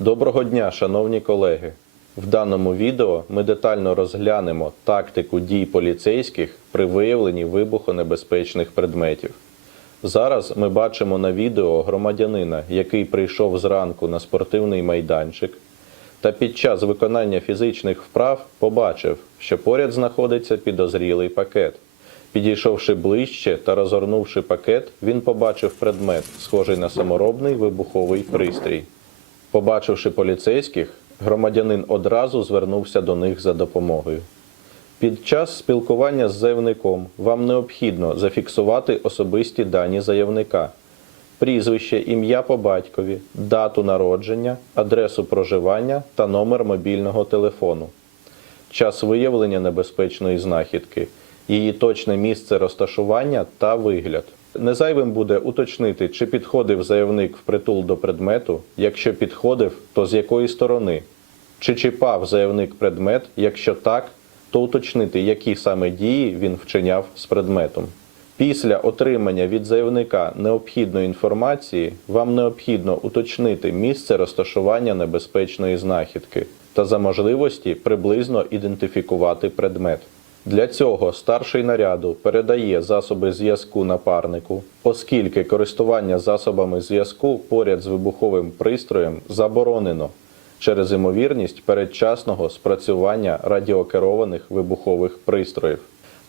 Доброго дня, шановні колеги! В даному відео ми детально розглянемо тактику дій поліцейських при виявленні вибухонебезпечних предметів. Зараз ми бачимо на відео громадянина, який прийшов зранку на спортивний майданчик, та під час виконання фізичних вправ побачив, що поряд знаходиться підозрілий пакет. Підійшовши ближче та розгорнувши пакет, він побачив предмет, схожий на саморобний вибуховий пристрій. Побачивши поліцейських, громадянин одразу звернувся до них за допомогою. Під час спілкування з заявником вам необхідно зафіксувати особисті дані заявника, прізвище, ім'я по батькові, дату народження, адресу проживання та номер мобільного телефону, час виявлення небезпечної знахідки, її точне місце розташування та вигляд. Незайвим буде уточнити, чи підходив заявник впритул до предмету. Якщо підходив, то з якої сторони? Чи чіпав заявник предмет? Якщо так, то уточнити, які саме дії він вчиняв з предметом. Після отримання від заявника необхідної інформації вам необхідно уточнити місце розташування небезпечної знахідки та за можливості приблизно ідентифікувати предмет. Для цього старший наряду передає засоби зв'язку напарнику, оскільки користування засобами зв'язку поряд з вибуховим пристроєм заборонено через ймовірність передчасного спрацювання радіокерованих вибухових пристроїв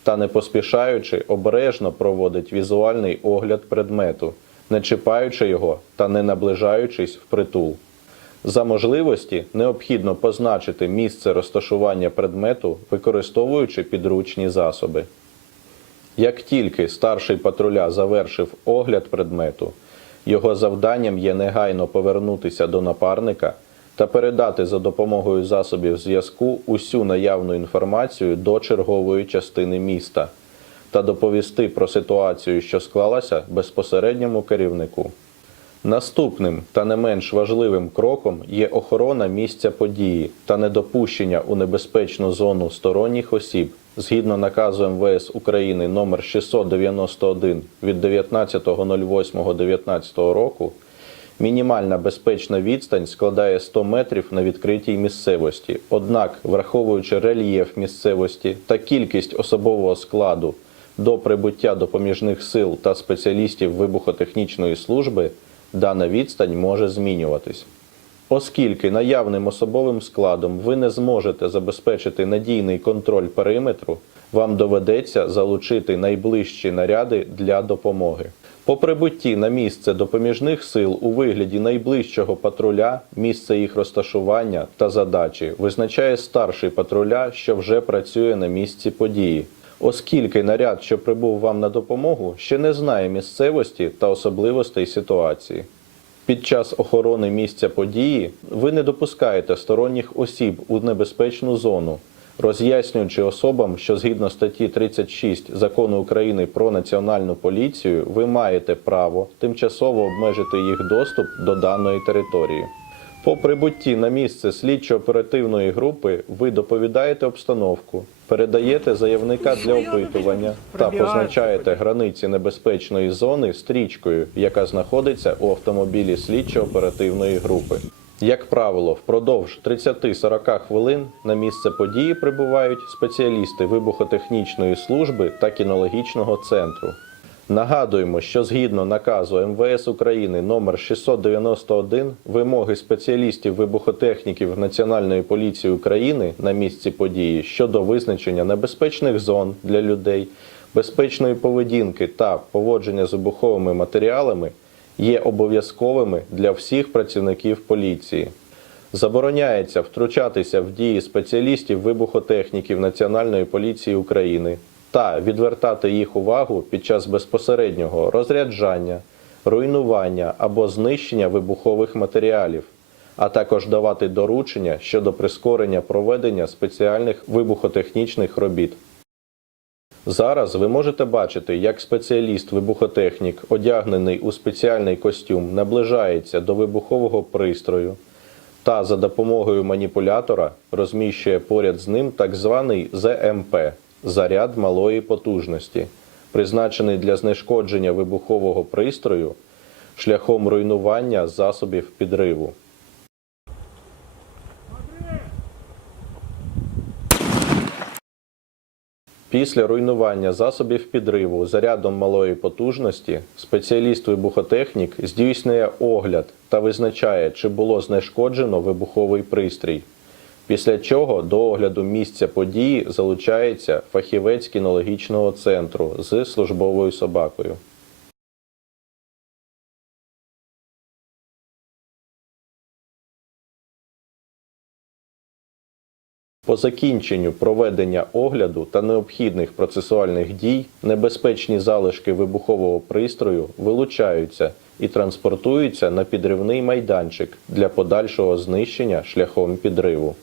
та не поспішаючи обережно проводить візуальний огляд предмету, не чіпаючи його та не наближаючись впритул. За можливості необхідно позначити місце розташування предмету, використовуючи підручні засоби. Як тільки старший патруля завершив огляд предмету, його завданням є негайно повернутися до напарника та передати за допомогою засобів зв'язку усю наявну інформацію до чергової частини міста та доповісти про ситуацію, що склалася безпосередньому керівнику. Наступним та не менш важливим кроком є охорона місця події та недопущення у небезпечну зону сторонніх осіб згідно наказу МВС України номер 691 від 19.08.19 року. Мінімальна безпечна відстань складає 100 метрів на відкритій місцевості. Однак, враховуючи рельєф місцевості та кількість особового складу до прибуття допоміжних сил та спеціалістів вибухотехнічної служби, дана відстань може змінюватись. Оскільки наявним особовим складом ви не зможете забезпечити надійний контроль периметру, вам доведеться залучити найближчі наряди для допомоги. По прибутті на місце допоміжних сил у вигляді найближчого патруля, місце їх розташування та задачі визначає старший патруля, що вже працює на місці події. Оскільки наряд, що прибув вам на допомогу, ще не знає місцевості та особливостей ситуації. Під час охорони місця події ви не допускаєте сторонніх осіб у небезпечну зону, роз'яснюючи особам, що згідно статті 36 закону України про національну поліцію, ви маєте право тимчасово обмежити їх доступ до даної території. По прибутті на місце слідчо-оперативної групи ви доповідаєте обстановку, передаєте заявника для опитування та позначаєте границі небезпечної зони стрічкою, яка знаходиться у автомобілі слідчо-оперативної групи. Як правило, впродовж 30-40 хвилин на місце події прибувають спеціалісти вибухотехнічної служби та кінологічного центру. Нагадуємо, що згідно наказу МВС України номер 691 вимоги спеціалістів вибухотехніків Національної поліції України на місці події щодо визначення небезпечних зон для людей, безпечної поведінки та поводження з вибуховими матеріалами є обов'язковими для всіх працівників поліції. Забороняється втручатися в дії спеціалістів вибухотехніків Національної поліції України та відвертати їх увагу під час безпосереднього розряджання, руйнування або знищення вибухових матеріалів, а також давати доручення щодо прискорення проведення спеціальних вибухотехнічних робіт. Зараз ви можете бачити, як спеціаліст-вибухотехнік, одягнений у спеціальний костюм, наближається до вибухового пристрою та за допомогою маніпулятора розміщує поряд з ним так званий ЗМП заряд малої потужності, призначений для знешкодження вибухового пристрою шляхом руйнування засобів підриву. Після руйнування засобів підриву зарядом малої потужності спеціаліст вибухотехнік здійснює огляд та визначає, чи було знешкоджено вибуховий пристрій. Після чого до огляду місця події залучається фахівець кінологічного центру з службовою собакою. По закінченню проведення огляду та необхідних процесуальних дій небезпечні залишки вибухового пристрою вилучаються і транспортуються на підривний майданчик для подальшого знищення шляхом підриву.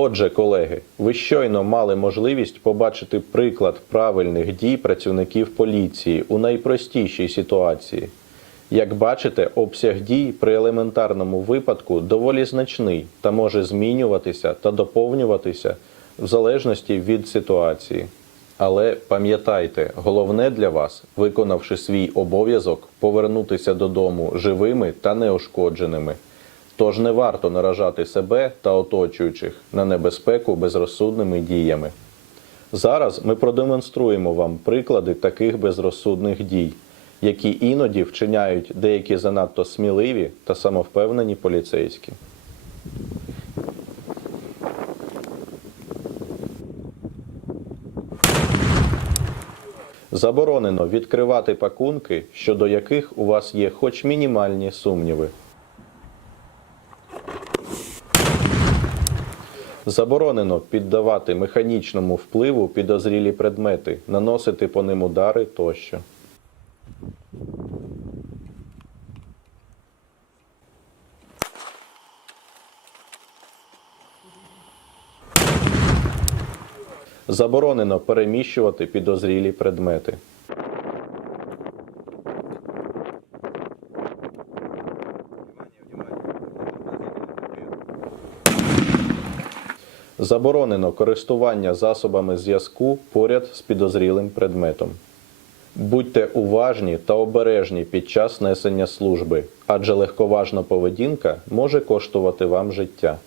Отже, колеги, ви щойно мали можливість побачити приклад правильних дій працівників поліції у найпростішій ситуації. Як бачите, обсяг дій при елементарному випадку доволі значний та може змінюватися та доповнюватися в залежності від ситуації. Але пам'ятайте, головне для вас, виконавши свій обов'язок, повернутися додому живими та неушкодженими. Тож не варто наражати себе та оточуючих на небезпеку безрозсудними діями. Зараз ми продемонструємо вам приклади таких безрозсудних дій, які іноді вчиняють деякі занадто сміливі та самовпевнені поліцейські. Заборонено відкривати пакунки, щодо яких у вас є хоч мінімальні сумніви. Заборонено піддавати механічному впливу підозрілі предмети, наносити по ним удари тощо. Заборонено переміщувати підозрілі предмети. Заборонено користування засобами зв'язку поряд з підозрілим предметом. Будьте уважні та обережні під час несення служби, адже легковажна поведінка може коштувати вам життя.